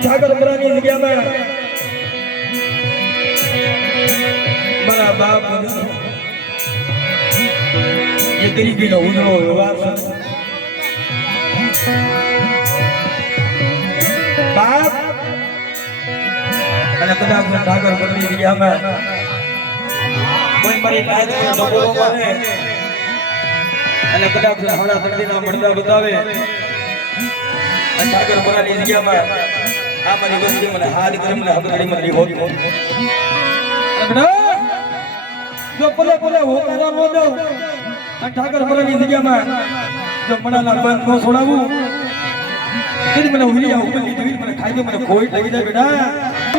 ઠાકર બરાની જગ્યામાં મારા બાપ એ ગરીબીનો ઉજળો વ્યવહાર છે બાપ અને કદાચ ઠાકર બરાની જગ્યામાં કોઈ મારી કાજ ડબો કરે અને કદાચ હાડા તકડીના મળતા બતાવે ઠાકર બરાની જગ્યામાં આ મારી વસ્તી મને હાથ કરી મને હબકડી મને હોત જો પલે પલે હોકારા નો દો આ ઠાકર બરાની જગ્યામાં જો મનાના બંધ નો છોડાવું તેની મને ઉલિયા ઉપરની દેવી મને ખાઈ દે મને કોઈ લાગી જાય બેટા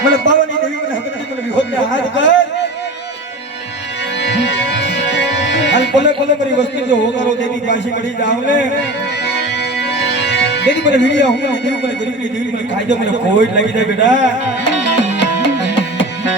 મને બાવાની દેવી મને હકતી મને વિહોત હાથ કર હાલ પલે પલે મારી વસ્તી જો હોગારો દેવી પાછી કરી જાવ ને દેવી મને વિડિયા હું દેવી મને ગરીબની દેવી મને ખાઈ દે મને કોઈ લાગી જાય બેટા